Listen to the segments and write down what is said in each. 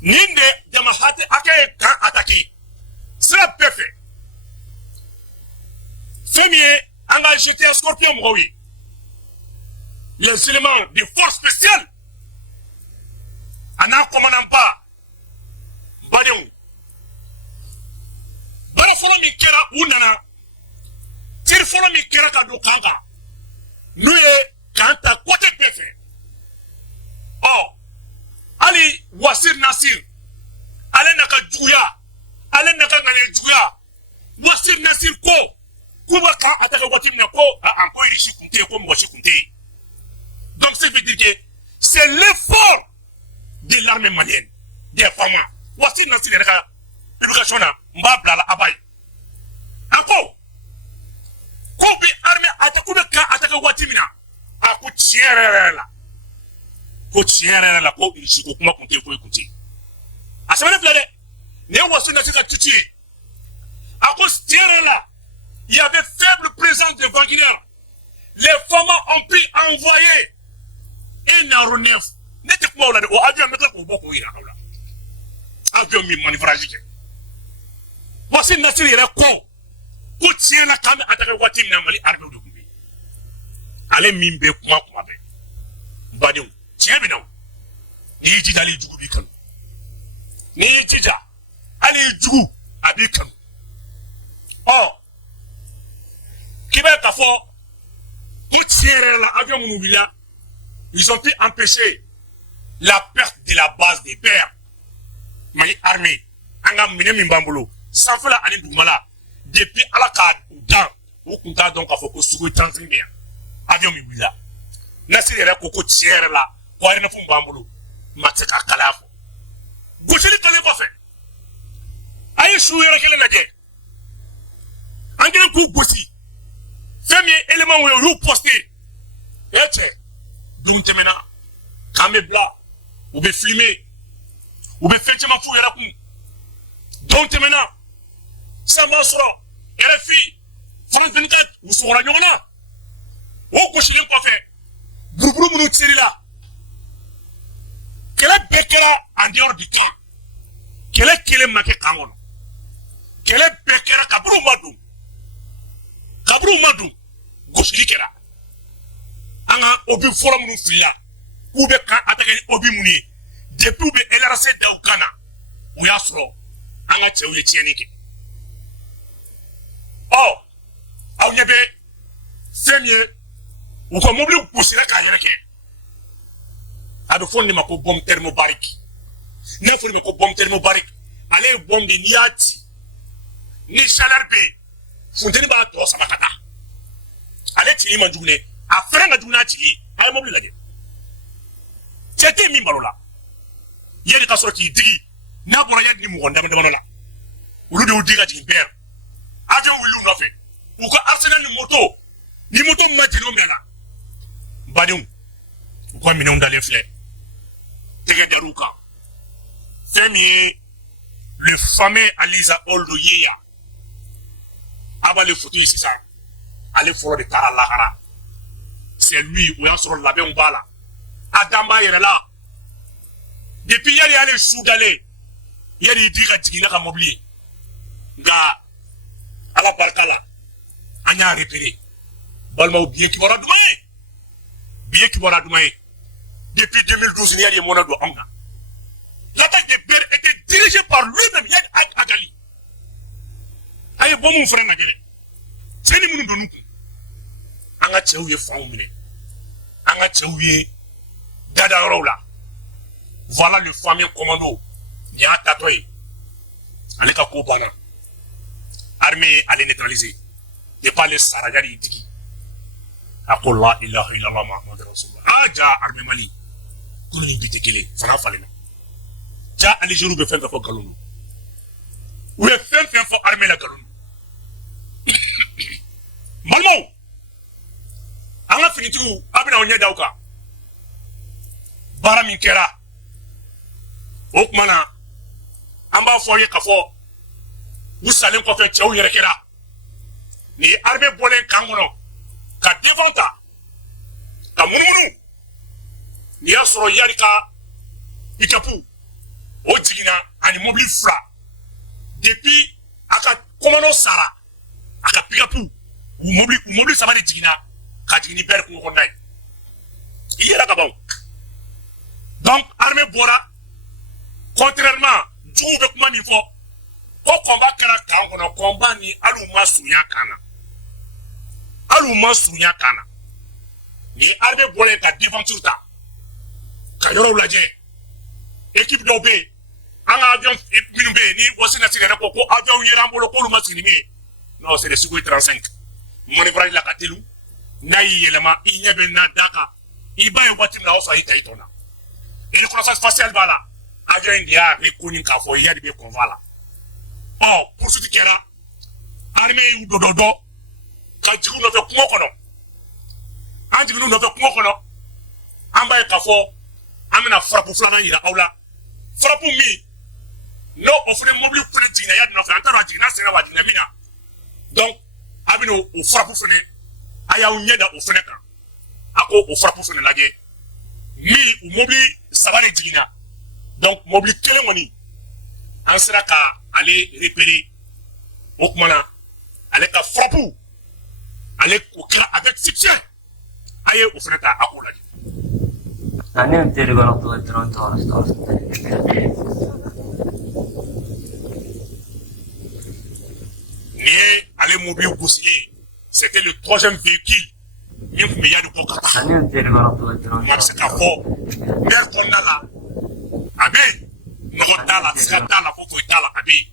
Ninde Jamahati Ake kan attaqué. Cela peut faire. Fémier engagé à Scorpion Mroui. Les éléments de force spéciale. Anan commandant pas. Badéou. Bara folo mi kera unana. Tir folo mi kera kado kanga. Nous kanta côté péfé. Oh. Ali Wasir Nasir. Ale naka juya. Ale naka ngane juya. Wasir Nasir ko. Kuba ka ataka watim na ko anko irishi kunte ko mwashi kunte. Donc ça veut dire que c'est l'effort de l'armée malienne. Des femmes. Wasir Nasir naka publication na mbabla la abay. Anko. Ko bi armée ataka ka ataka watimina. Ako tiere la. Ko tiere la ko irishi ko kuma kunte ko kunte. Asamane flade. Ne Wasir Nasir ka tuti. Ako tiere la. Il y avait faible présence de Wagner. Les femmes ont pu envoyer un aéronef. N'était pas là. Au avion, mais là, on va courir. Avion, mi manœuvrage. Voici Nasir, il est con. Où tient la caméra attaquer Watim Namali, armée de Kumbi. Allez, mimbe, kuma, kuma, ben. Badiou, tiens, mais non. Ni dit d'aller du Bikan. Ni dit d'aller du Abikan. Oh. Kibé Kafo, ils ont pu empêcher la perte de la base des pères. Mais armée, Anga Mine Mbambolo, sans faire la année d'Oumala, depuis Alaka, ou Kunta donc à Foko Soukou Tanzania, avion Mibila. Nassi era Koko Tiere là, Warina Fumbambolo, Mateka Kalafo. Goucheli Tole Kofe. Aïe Chouere Kelenage. Angel Kou Goussi. Fémier élément où vous postez. Et donc maintenant, quand vous bla, vous pouvez filmer, vous pouvez faire un fou et la coum. Donc maintenant, ça va sur RFI, France 24, vous serez là. Vous couchez le café. Broubrou mounou tiri là. Quel est Bekera en dehors du camp? Quel est Maké Kangon? Quel est Bekera Kabrou Madou? Kabrou Madou. Gosli kera anga obi forum nu filla ube kan atake obi muni depuis ube LRC daukana u yasro anga chewye tienike oh aw nyebe semie u ko mobli kusire ka yereke ado fonni mako bom thermobarique ne fonni mako bom thermobarique ale bom de niati ni chaleur be funteni ba to samakata ale tili manjugune a franga duna tili ay mobli lage c'était mi balola yeri ka sorti digi na bora yadi mu gonda ndama la ulu de udiga jimber ajo wilu nofi u ko arsenal ni moto majino mena badium u ko minon dale fle tege daruka femi le fameux Aliza Oldo Yeya aba le photo ici ça allez foro de Kara Lahara. C'est lui où il y a sur la Bembala. Adamba est là. Depuis hier, il y a les sous d'aller. Hier, il dit qu'il y a un mobile. Ga, à la Barkala. On a repéré. Balma ou bien qui va radouer. Bien qui va radouer. Depuis 2012, il y a des monades de Anga. L'attaque de Ber était dirigée par lui-même, Yad Agali. Aïe, bon, mon frère, Nagere. C'est les mounou de nous. Anga chewye faumine. Anga chewye dada rola. Voilà le fameux commando. Nya tatoy. Aleka kobana. Armée allait neutraliser. Et pas les saragari digi. Akolla ilaha illallah Muhammad Rasulullah. Aja armée Mali. Kulu bite kele. Fana falena. Ja ali juru be fen fo galonu. Ou fen fo armée la galonu. Malmo. Anga finitu abina onye dauka. Bara min kera. Okmana amba foye kafo. Usalen ko fe chew yere kera. Ni arbe bolen kangono. Ka devanta. Ka mununu. Ni asro yarika ikapu. o jigina ani mobile fla depuis aka komano sara aka pick-up mobile sama de jigina ka jigini ber ko nay yera ka bon donc armée bora contrairement jugu be kuma ni fo ko combat kala kan kono combat ni alu masunya kana ni armée bora ka devanture ta ka yoro laje équipe do be an avion minnu be ni aussi na sigara ko avion yera mbolo ko lu masini mi non c'est le Sukhoi 35 manœuvrage la katelu na yelema inyebe na daka ibaye wati na osa ita itona et reconnaissance faciale bala avion india reconnu ka fo ya de be convala oh pour ce qui era armée u dododo ka jigu no fe kuma kono an jigu no fe kuma kono an baye ka fo amina frappe flana ira aula frappe mi no ofune mobile fune jina ya no fa antara jina sera wa jina mina donc abino o frappe fune aya o nyeda o fune kan ako o frappe fune lage mi o mobile sabane jina donc mobile kele woni an sera ka aller repérer o kumana ale ka frappe ale ko kira avec succès aye o fune ta ako lage Annem telefonu tuletron toros. Allez mobile bousillé, c'était le troisième véhicule. Il y a de Bokata. Même c'est un fort. Mère qu'on a là. Abbé. Nous avons là, c'est là, faut qu'on ait là, Abbé.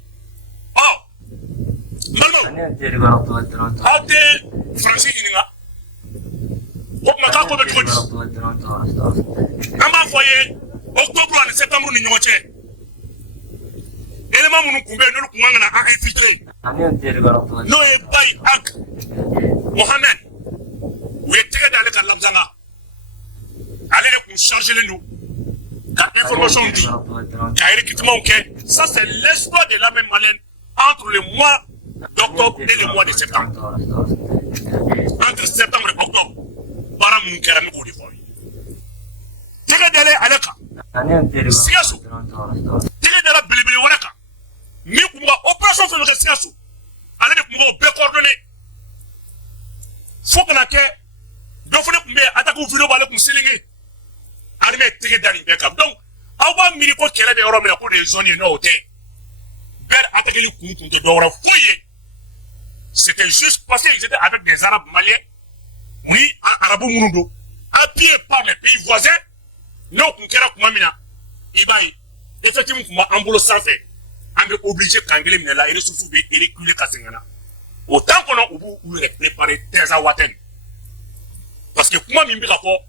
Oh. Maman. Ah, t'es français, il y a. Comment t'as comme tu dis? Maman, voyez. Octobre, septembre, nous n'y avons pas. Élément nous combien nous combien on a infiltré. Non et bay ak Mohamed. Où était dans le Lamzana. Allez nous charger les nous. Car information dit. Car équipement ok. Ça c'est l'espoir de la même malène entre le mois d'octobre et le mois de septembre. Entre septembre et octobre. Bara mun kera mi ko di fo. Tege dele alaka. Siasu. Tege dele bilibili wonaka. Mi kuma opération fait le siasu. Ale de kuma be coordonné. Faut que na ke do fone kumbe attaque vidéo bale kum selinge. Armée tege dali be kam. Donc awa miri ko kele be oro me ko des zones no hotel. Ber attaquer le kum de dora fouiller. C'était juste parce qu'ils étaient avec des Arabes maliens. Oui, Arabes Mouroundo, appuyé par les pays voisins, non, qu'on kera kumamina, ibaï, effectivement, qu'on m'a sans fait, on est obligé qu'anglais mine là, et surtout de reculer Kassengana. Autant qu'on a où il préparé des awaten. Parce que comment mimbi rapport,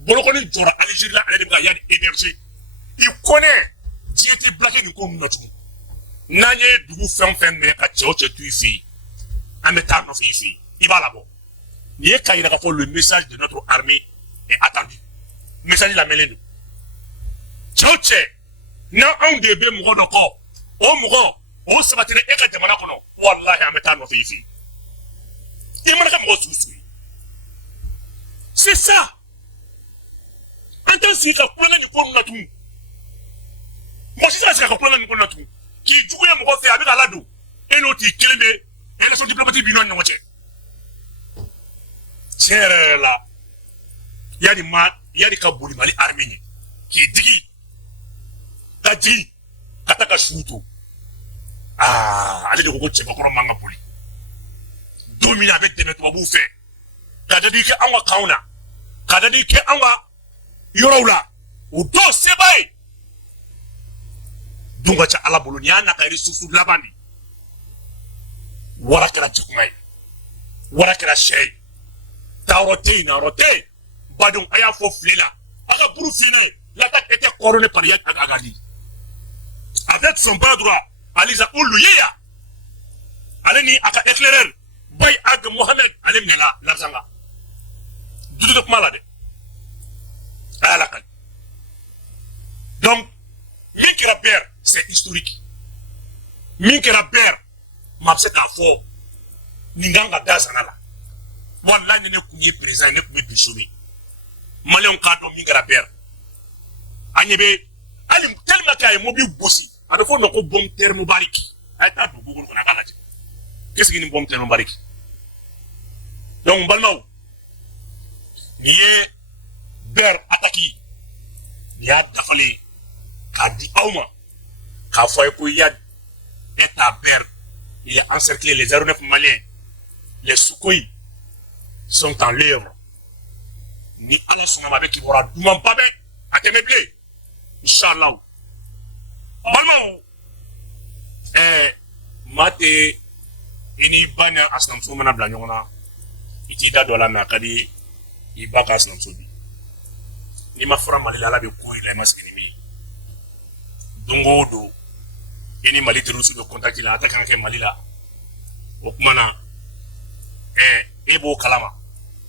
Bolokoni Djora, Algérie là, elle est de Yad énergie. Il connaît, j'ai été blagué du coup, notre. Nanye, d'où fin, mais qu'à Tchéoche, tu ici. En état, non, ici. Il va là-bas. Le message de notre armée est attendu. Le message de la mêlée. Tchéoche, n'a un début mourant encore. Au mourant, on se battait et que demanda qu'on a. Wallah, en état, non, ici. Il m'a dit c'est ça. Entends-tu que plein de fois, nous avons tout. Moi, je sais que plein de fois, nous avons tout. Qui jouait mon refait avec Alado. Et l'autre, qui est et son diplomatique binois non tché. Tiens là. Il y a des kabouli mali arménien qui dit Tadji kataka shuto. Ah, allez de gogo tché bakoro manga boli. Domine avec des méthodes bouffées. Kada di ke anwa kauna. Kada di ke anwa yoroula. Ou do sebay. Dunga cha ala bolo nyana kairi susu labani. Wara kera chukumai. Wara kera shay. Ta roté, na roté. Badung aya fo flela. Aga buru fine. L'attaque était couronnée par Yad Agadi. Avec son bras droit, Aliza Ouluyeya. Aleni aka éclairer. Bay Ag Mohamed Alem Nela, Larzanga. Doudou malade. À la calme. Donc, Minkeraber, c'est historique. Minkeraber, Mapset en fort. Ninganga Dazanala. Wallah, il n'est pas présent, il n'est pas béchoué. Malé on cadre Minkeraber. Agnebe, tellement nga kay mobile bossi ada fo no ko bom terme bariki ay ta du google ko na kala qu'est-ce que ni bom terme bariki donc balmaw ni ye ber ataki ya dafali ka di awma ka foy ko ya eta ber il a encerclé les 09 maliens les Sukhoi sont en l'œuvre ni ala suma mabe ki bora duman babe atemeble inshallah balmaw mate ini banya asnam so mana bla nyona iti da dola na kadi ibaka asnam so bi ni ma fura malila la be ko ila maskini mi dongo do ini mali terusu do contact la ata kan ke malila o kumana ebo kalama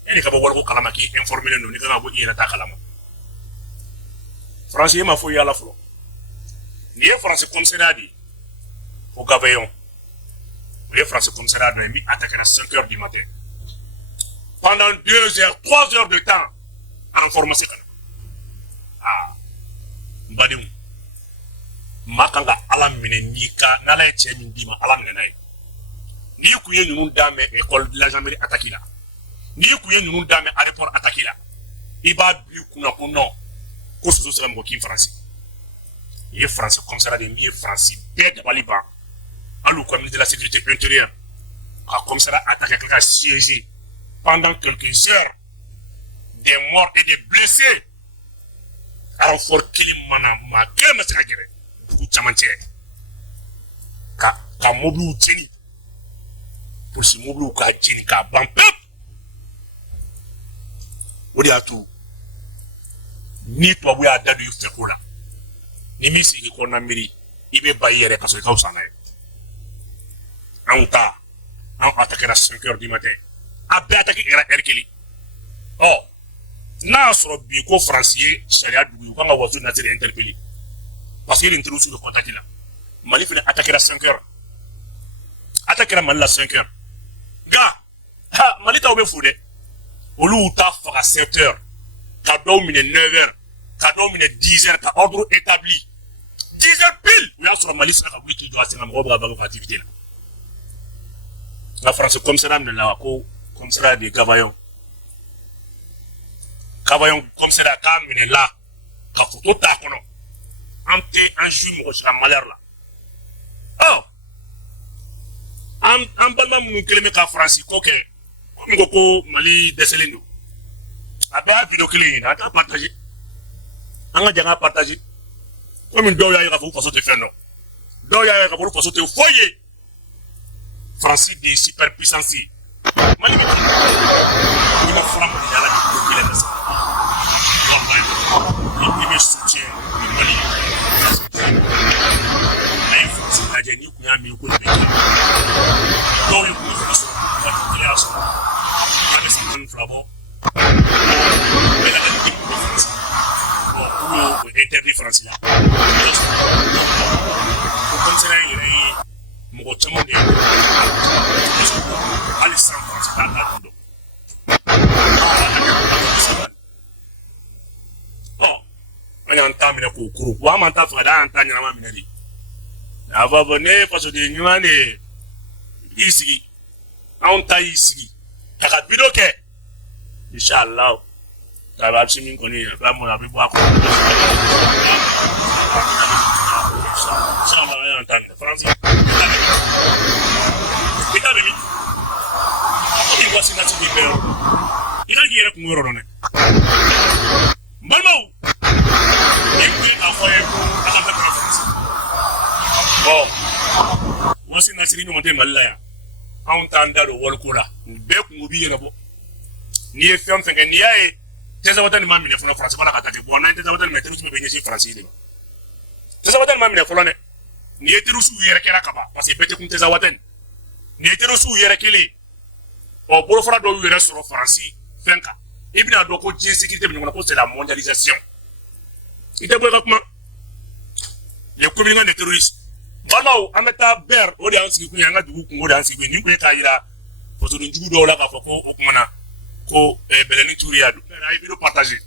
eni ka bo wal ko kalama ki informer no ni kana bo ina ta kalama français ma fo yala flo ni français comme c'est dit au Gabon les français comme ça là mi attaquer à 5 heures du matin pendant 2 heures 3 heures de temps en formation mbadimu makanga ala mine nika nala eche ndima ala mine nai ni kuye nyunu dame école de la gendarmerie attaquila ni kuye nyunu dame aéroport attaquila iba bi kuna kuno ko so sera mo kin français et français comme ça là de mi français bé de baliba alou comme de la sécurité intérieure a comme ça attaqué quelqu'un siégé pendant quelques heures des morts et des blessés alors for kilim mana ma kema sagere ku chamanche ka moblu tini pour si moblu ka tini ka bampep odi atu ni to bu ya dadu yufte kula ni misi ki kona miri ibe bayere kaso ka usana anta on attaquer à 5 heures du matin a bien attaqué Erkeli oh na soro bi ko français sharia du ko nga wasu na tire interpellé parce qu'il introduit sur le contact là mali fait attaquer à 5 heures attaquer à mal à 5 heures ga ha mali ta obe fude olu ta fa 7 heures ka do mine 9 heures ka do mine 10 heures ka ordre établi 10 heures pile na soro mali sa ka wiki do asenga mo ba ba activité là la France comme ça de la ko comme ça de Gavayon comme ça da ka mine là ka photo ta kono ante en juin mo sera malheur là oh am balma mu keleme ka France ko ke ko mali deselendo aba video clé na ta partager anga janga partager comme do ya ka façon te faire non do ya ka façon te foyer Francis de superpuissance mali mi ina fram ya la ko kile ça le premier soutien de Mali ay France la jeni ku ya mi ko be do yo ko so ba ti ya so na be sin flabo mais la jeni ko France bon pour interdit France là pour considérer mo chamo de ali san France la do oh on entend mine ko kuru wa man ta fa da entend nyama mine di ava bone faso de nyane isigi on ta isigi taka bidoke inshallah ta ba chimi ko ni ba mo na bi bo ko inshallah on entend France kita bemi il voit sinati di pero il a dire ko ngoro ne balmaw et a fait à la France bon wasi nasiri no monte malaya on tanda do wol kula be ko ngubi yena bo ni e fem fenga ni ay teza watan mamine fona France bana katake bon na teza watan metru be benye France de teza watan mamine fona ne ni e tirusu yere kera kaba parce que bete kun teza watan ni e tirusu yere kele o bolo fara do yere sur France fenka ibina do ko je sécurité bi ko c'est la mondialisation ite boy comment les communautés de terroristes balmaw ameta ber o de ansi ku yanga dugu ku o de ansi ku ni ko ka ira foto ni dugu do la ka foko o kuma na ko beleni turiya do na ibi do partager